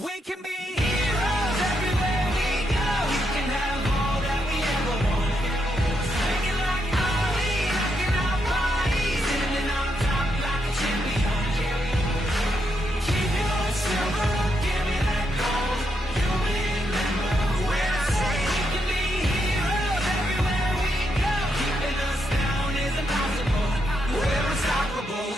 We can be heroes everywhere we go. We can have all that we ever want. Singing like Ali, rocking our bodies, standing on top like a champion. Keep your silver, give me that gold. You'll remember when I say we can be heroes everywhere we go. Keeping us down is impossible. We're unstoppable.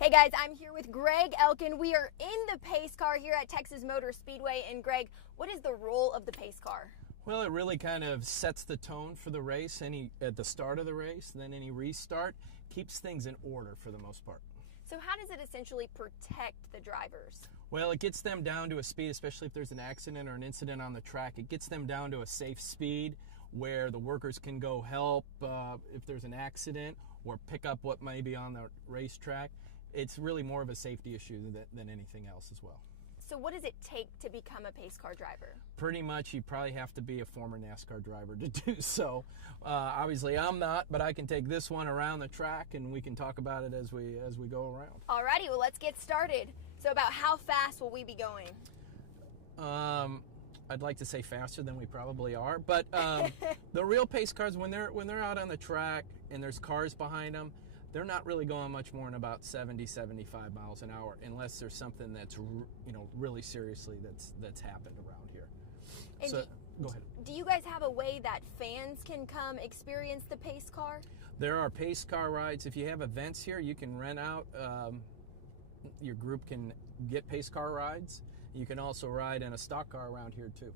Hey guys, I'm here with Greg Elkin. We are in the pace car here at Texas Motor Speedway. And Greg, what is the role of the pace car? Well, it really kind of sets the tone for the race at the start of the race, and then any restart keeps things in order for the most part. So how does it essentially protect the drivers? Well, it gets them down to a speed, especially if there's an accident or an incident on the track. It gets them down to a safe speed where the workers can go help if there's an accident or pick up what may be on the racetrack. It's really more of a safety issue than anything else as well. So what does it take to become a pace car driver? Pretty much you probably have to be a former NASCAR driver to do so. Obviously I'm not, but I can take this one around the track and we can talk about it as we go around. Alrighty, well let's get started. So about how fast will we be going? I'd like to say faster than we probably are, but the real pace cars, when they're out on the track and there's cars behind them, they're not really going much more than about 70, 75 miles an hour, unless there's something that's really seriously that's happened around here. And so go ahead. Do you guys have a way that fans can come experience the pace car? There are pace car rides. If you have events here, you can rent out. Your group can get pace car rides. You can also ride in a stock car around here too.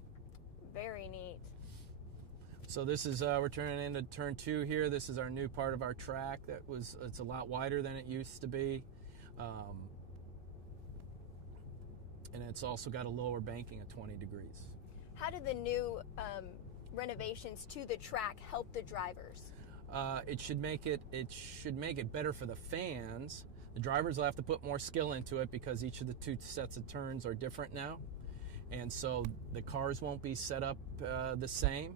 Very neat. So this is, we're turning into turn 2 here. This is our new part of our track. It's a lot wider than it used to be. And it's also got a lower banking of 20 degrees. How do the new renovations to the track help the drivers? It should make it better for the fans. The drivers will have to put more skill into it because each of the 2 sets of turns are different now. And so the cars won't be set up the same.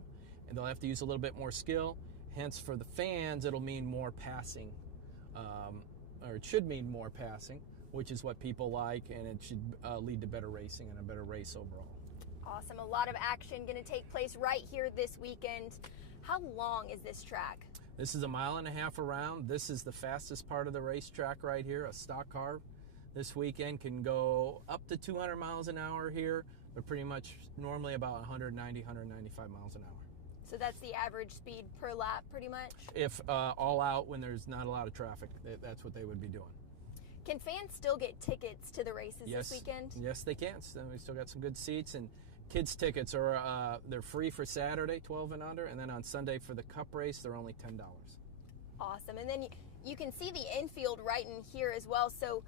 And they'll have to use a little bit more skill. Hence, for the fans, it'll mean more passing, or it should mean more passing, which is what people like, and it should lead to better racing and a better race overall. Awesome. A lot of action going to take place right here this weekend. How long is this track? This is 1.5 miles around. This is the fastest part of the racetrack right here. A stock car this weekend can go up to 200 miles an hour here, but pretty much normally about 190, 195 miles an hour. So that's the average speed per lap, pretty much? If all out, when there's not a lot of traffic, that's what they would be doing. Can fans still get tickets to the races this weekend? Yes, they can. So we still got some good seats, and kids' tickets are they're free for Saturday, 12 and under, and then on Sunday for the Cup race, they're only $10. Awesome. And then you can see the infield right in here as well. So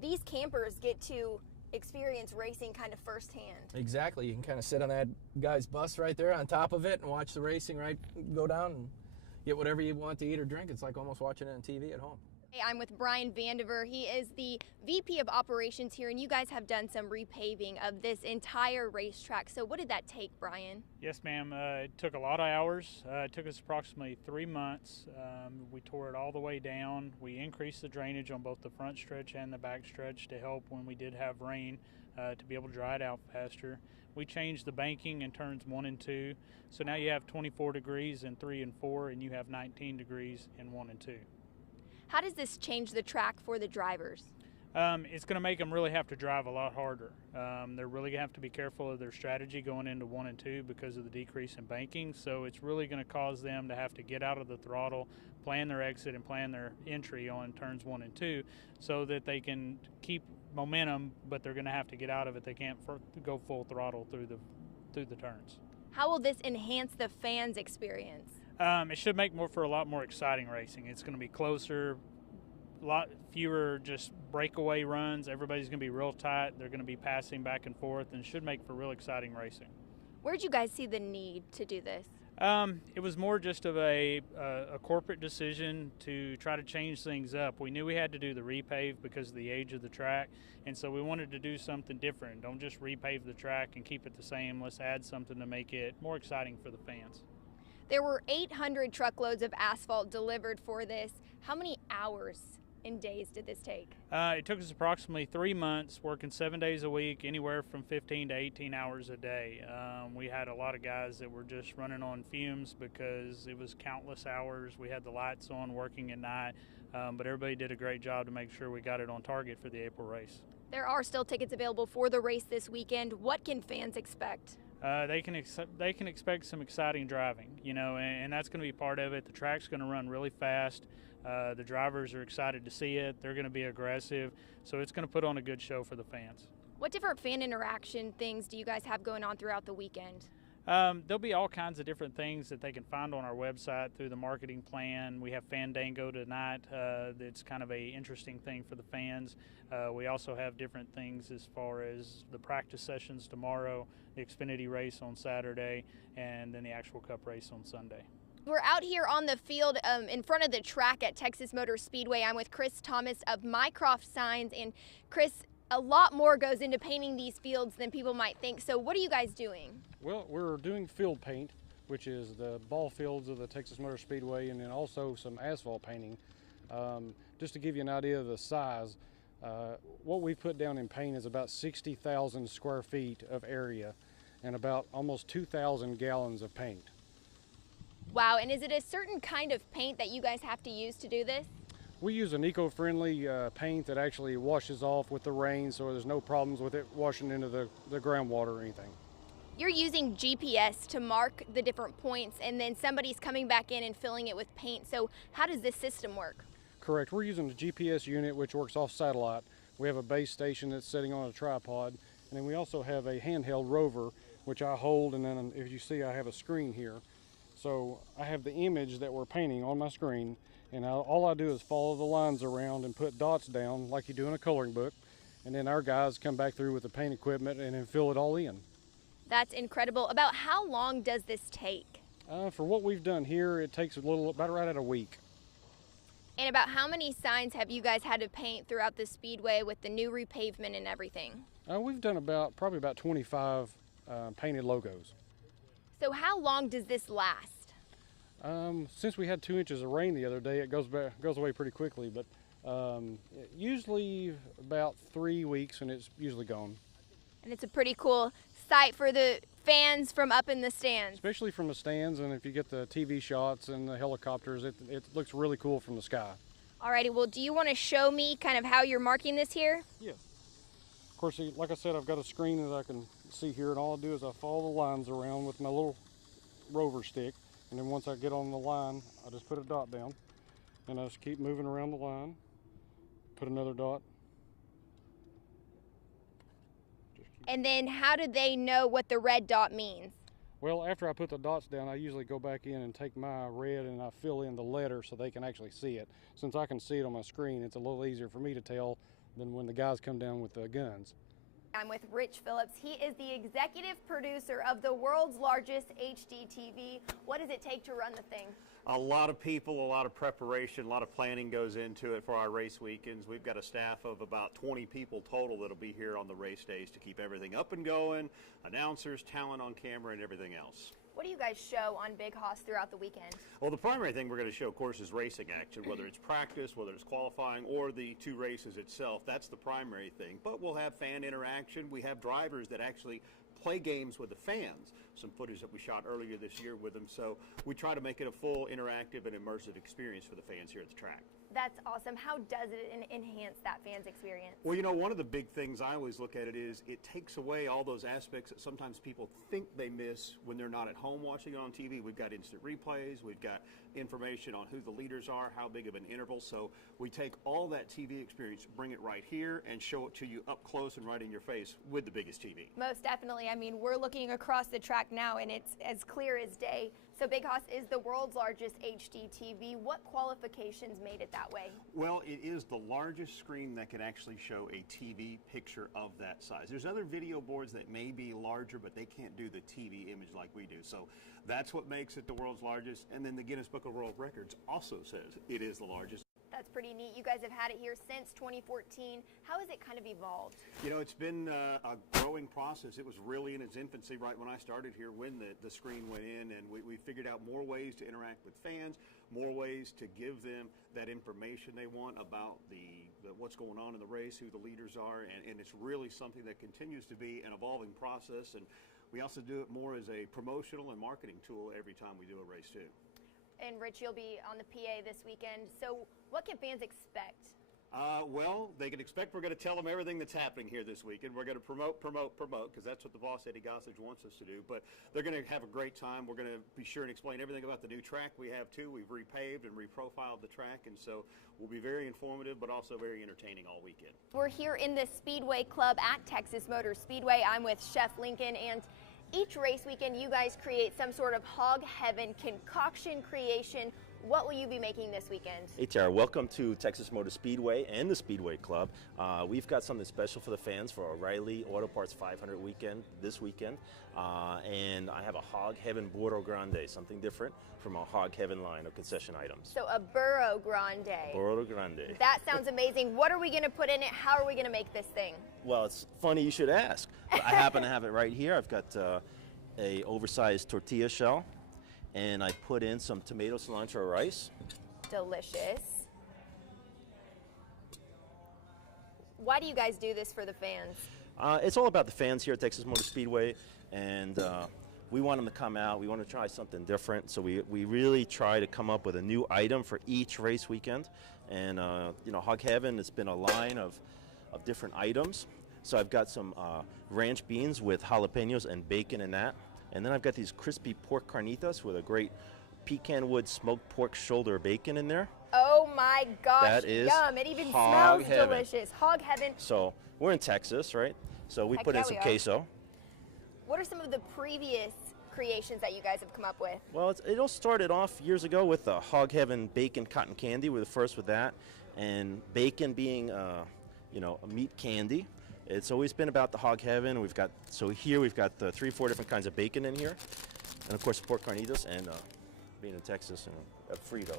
these campers get to experience racing kind of firsthand. Exactly. You can kind of sit on that guy's bus right there on top of it and watch the racing go down and get whatever you want to eat or drink. It's like almost watching it on TV at home. Hey, I'm with Brian Vandiver. He is the VP of Operations here, and you guys have done some repaving of this entire racetrack. So what did that take, Brian? Yes, ma'am. It took a lot of hours. It took us approximately 3 months. We tore it all the way down. We increased the drainage on both the front stretch and the back stretch to help when we did have rain to be able to dry it out faster. We changed the banking in turns 1 and 2. So now you have 24 degrees in 3 and 4, and you have 19 degrees in 1 and 2. How does this change the track for the drivers? It's going to make them really have to drive a lot harder. They're really going to have to be careful of their strategy going into 1 and 2 because of the decrease in banking. So it's really going to cause them to have to get out of the throttle, plan their exit, and plan their entry on turns 1 and 2 so that they can keep momentum, but they're going to have to get out of it. They can't go full throttle through the turns. How will this enhance the fans' experience? It should make for a lot more exciting racing. It's going to be closer, a lot fewer just breakaway runs. Everybody's going to be real tight. They're going to be passing back and forth, and should make for real exciting racing. Where did you guys see the need to do this? It was more just of a corporate decision to try to change things up. We knew we had to do the repave because of the age of the track, and so we wanted to do something different. Don't just repave the track and keep it the same. Let's add something to make it more exciting for the fans. There were 800 truckloads of asphalt delivered for this. How many hours in days did this take? It took us approximately 3 months, working 7 days a week, anywhere from 15 to 18 hours a day. We had a lot of guys that were just running on fumes because it was countless hours. We had the lights on, working at night, but everybody did a great job to make sure we got it on target for the April race. There are still tickets available for the race this weekend. What can fans expect? They can expect some exciting driving, and that's going to be part of it. The track's going to run really fast. The drivers are excited to see it. They're going to be aggressive, so it's going to put on a good show for the fans. What different fan interaction things do you guys have going on throughout the weekend? There'll be all kinds of different things that they can find on our website through the marketing plan. We have Fandango tonight. That's kind of a interesting thing for the fans. We also have different things as far as the practice sessions tomorrow, the Xfinity race on Saturday, and then the actual Cup race on Sunday. We're out here on the field in front of the track at Texas Motor Speedway. I'm with Chris Thomas of Mycroft Signs. And Chris, a lot more goes into painting these fields than people might think. So what are you guys doing? Well, we're doing field paint, which is the ball fields of the Texas Motor Speedway, and then also some asphalt painting. Just to give you an idea of the size, what we've put down in paint is about 60,000 square feet of area and about almost 2,000 gallons of paint. Wow, and is it a certain kind of paint that you guys have to use to do this? We use an eco-friendly paint that actually washes off with the rain, so there's no problems with it washing into the groundwater or anything. You're using GPS to mark the different points, and then somebody's coming back in and filling it with paint. So how does this system work? Correct. We're using a GPS unit which works off satellite. We have a base station that's sitting on a tripod, and then we also have a handheld rover which I hold, and then if you see I have a screen here. So I have the image that we're painting on my screen, and all I do is follow the lines around and put dots down like you do in a coloring book, and then our guys come back through with the paint equipment and then fill it all in. That's incredible. About how long does this take? For what we've done here, it takes about right at a week. And about how many signs have you guys had to paint throughout the speedway with the new repavement and everything? We've done probably about 25 painted logos. So how long does this last? Since we had 2 inches of rain the other day, it goes away pretty quickly, but usually about 3 weeks and it's usually gone. And it's a pretty cool sight for the fans from up in the stands. Especially from the stands, and if you get the TV shots and the helicopters, it looks really cool from the sky. Alrighty, well, do you want to show me kind of how you're marking this here? Yes. Of course, like I said, I've got a screen that I can see here, and all I do is I follow the lines around with my little rover stick, and then once I get on the line, I just put a dot down, and I just keep moving around the line, put another dot. And then how do they know what the red dot means? Well, after I put the dots down, I usually go back in and take my red and I fill in the letter so they can actually see it. Since I can see it on my screen, it's a little easier for me to tell than when the guys come down with the guns. I'm with Rich Phillips. He is the executive producer of the world's largest HD TV. What does it take to run the thing? A lot of people, a lot of preparation, a lot of planning goes into it for our race weekends. We've got a staff of about 20 people total that'll be here on the race days to keep everything up and going, announcers, talent on camera, and everything else. What do you guys show on Big Hoss throughout the weekend? Well, the primary thing we're going to show, of course, is racing action, whether it's practice, whether it's qualifying, or the 2 races itself. That's the primary thing. But we'll have fan interaction. We have drivers that actually play games with the fans. Some footage that we shot earlier this year with them. So we try to make it a full interactive and immersive experience for the fans here at the track. That's awesome. How does it enhance that fan's experience? Well, you know, one of the big things I always look at it is it takes away all those aspects that sometimes people think they miss when they're not at home watching it on TV. We've got instant replays. We've got information on who the leaders are, how big of an interval. So we take all that TV experience, bring it right here, and show it to you up close and right in your face with the biggest TV. Most definitely. I mean, we're looking across the track now, and it's as clear as day. So Big Hoss is the world's largest HD TV. What qualifications made it that way? Well, it is the largest screen that can actually show a TV picture of that size. There's other video boards that may be larger, but they can't do the TV image like we do. So that's what makes it the world's largest. And then the Guinness Book of World Records also says it is the largest. That's pretty neat. You guys have had it here since 2014. How has it kind of evolved? You know, it's been a growing process. It was really in its infancy right when I started here when the screen went in, and we figured out more ways to interact with fans, more ways to give them that information they want about what's going on in the race, who the leaders are, and it's really something that continues to be an evolving process. And we also do it more as a promotional and marketing tool every time we do a race too. And Rich, you'll be on the PA this weekend. So what can fans expect? Well, they can expect we're going to tell them everything that's happening here this weekend. We're going to promote, because that's what the boss, Eddie Gossage, wants us to do. But they're going to have a great time. We're going to be sure and explain everything about the new track we have, too. We've repaved and reprofiled the track, and so we'll be very informative but also very entertaining all weekend. We're here in the Speedway Club at Texas Motor Speedway. I'm with Chef Lincoln, and each race weekend you guys create some sort of hog heaven concoction creation. What will you be making this weekend? Hey Tara, welcome to Texas Motor Speedway and the Speedway Club. We've got something special for the fans for O'Reilly Auto Parts 500 weekend this weekend. And I have a Hog Heaven Burro Grande, something different from a Hog Heaven line of concession items. So a Burro Grande. Burro Grande. That sounds amazing. What are we going to put in it? How are we going to make this thing? Well, it's funny you should ask. I happen to have it right here. I've got a oversized tortilla shell, and I put in some tomato cilantro rice. Delicious. Why do you guys do this for the fans? It's all about the fans here at Texas Motor Speedway, and we want them to come out. We want to try something different, so we really try to come up with a new item for each race weekend. And you know, Hog Heaven, it's been a line of different items. So I've got some ranch beans with jalapenos and bacon in that. And then I've got these crispy pork carnitas with a great pecan wood smoked pork shoulder bacon in there. Oh my gosh, That is yum. It even Hog smells Heaven. delicious. Hog Heaven. So we're in Texas, right? So we Heck put in yeah, some we are. queso. What are some of the previous creations that you guys have come up with? Well, it all started off years ago with the Hog Heaven bacon cotton candy. We're the first with that. And bacon being, you know, a meat candy. It's always been about the Hog Heaven. So here we've got 3-4 different kinds of bacon in here. And of course pork carnitas, and being in Texas, and Fritos.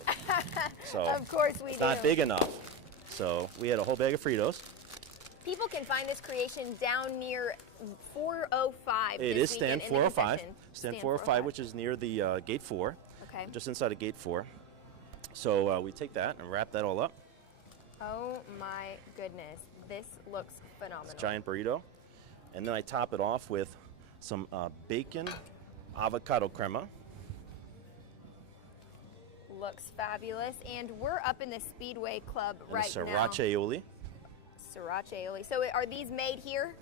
So Of course we it's do. not big enough. So we had a whole bag of Fritos. People can find this creation down near 405. It this is stand weekend in the 405. concession. Stand 405, which is near the gate 4. Okay. Just inside of gate 4. So we take that and wrap that all up. Oh my goodness. This looks phenomenal. It's a giant burrito. And then I top it off with some bacon avocado crema. Looks fabulous. And we're up in the Speedway Club And right a now. sriracha aioli. Sriracha aioli. So are these made here?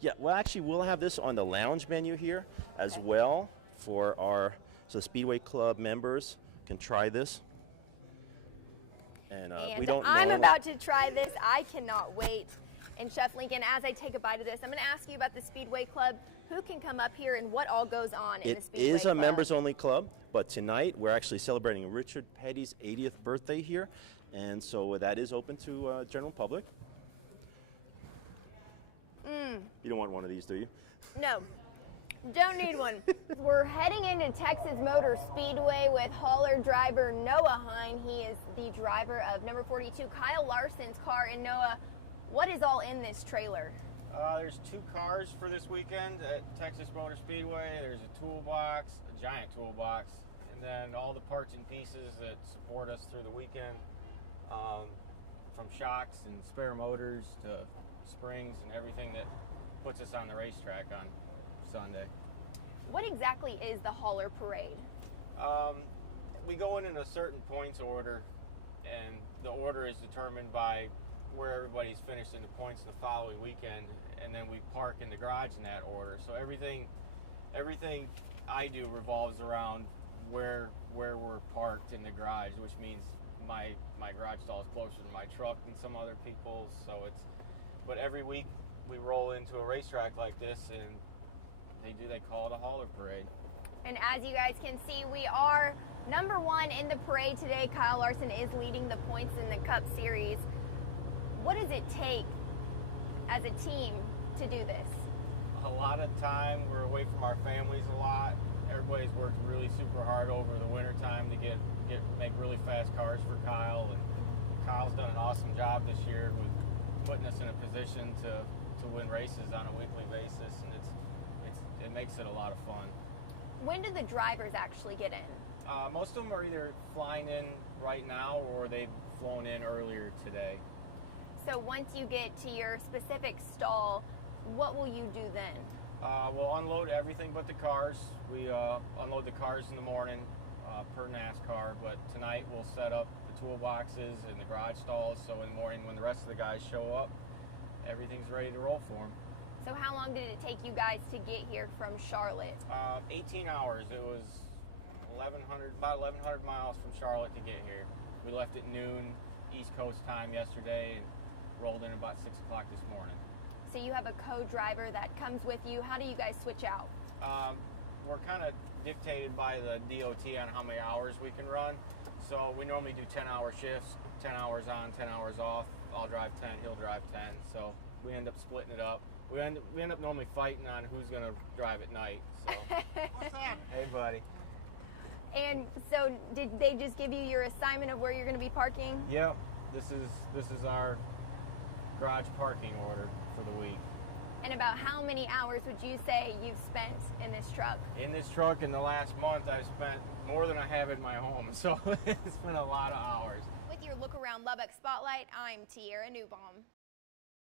Yeah, well, actually, we'll have this on the lounge menu here as well for so Speedway Club members can try this. And we don't know. I'm about to try this. I cannot wait. And Chef Lincoln, as I take a bite of this, I'm going to ask you about the Speedway Club. Who can come up here and what all goes on in the Speedway It is Club? a members-only club, but tonight we're actually celebrating Richard Petty's 80th birthday here, and so that is open to general public. You don't want one of these, do you? No, don't need one. We're heading into Texas Motor Speedway with hauler driver Noah Hine. He is the driver of number 42, Kyle Larson's car. And Noah, what is all in this trailer? There's 2 cars for this weekend at Texas Motor Speedway. There's a toolbox, a giant toolbox, and then all the parts and pieces that support us through the weekend, from shocks and spare motors to springs and everything that puts us on the racetrack on Sunday. What exactly is the hauler parade? We go in a certain points order, and the order is determined by where everybody's finished in the points the following weekend, and then we park in the garage in that order. So everything I do revolves around where we're parked in the garage, which means my garage stall is closer to my truck than some other people's. But every week we roll into a racetrack like this, and they call it a hauler parade. And as you guys can see, we are number 1 in the parade today. Kyle Larson is leading the points in the Cup Series. What does it take as a team to do this? A lot of time. We're away from our families a lot. Everybody's worked really super hard over the winter time to make really fast cars for Kyle. And Kyle's done an awesome job this year with putting us in a position to win races on a weekly basis, and it makes it a lot of fun. When do the drivers actually get in? Most of them are either flying in right now or they've flown in earlier today. So once you get to your specific stall, what will you do then? We'll unload everything but the cars. We unload the cars in the morning per NASCAR, but tonight we'll set up the toolboxes and the garage stalls, so in the morning when the rest of the guys show up, everything's ready to roll for them. So how long did it take you guys to get here from Charlotte? 18 hours. It was about 1,100 miles from Charlotte to get here. We left at noon East Coast time yesterday and rolled in about 6 o'clock this morning. So you have a co-driver that comes with you. How do you guys switch out? We're kind of dictated by the DOT on how many hours we can run. So we normally do 10-hour shifts, 10 hours on, 10 hours off. I'll drive 10, he'll drive 10. So we end up splitting it up. We end up normally fighting on who's going to drive at night. So. What's that? Hey, buddy. And so did they just give you your assignment of where you're going to be parking? Yep. This is our garage parking order for the week. And about how many hours would you say you've spent in this truck? In this truck in the last month, I've spent more than I have in my home. So it's been a lot of hours. With your Look Around Lubbock Spotlight, I'm Tierra Neubaum.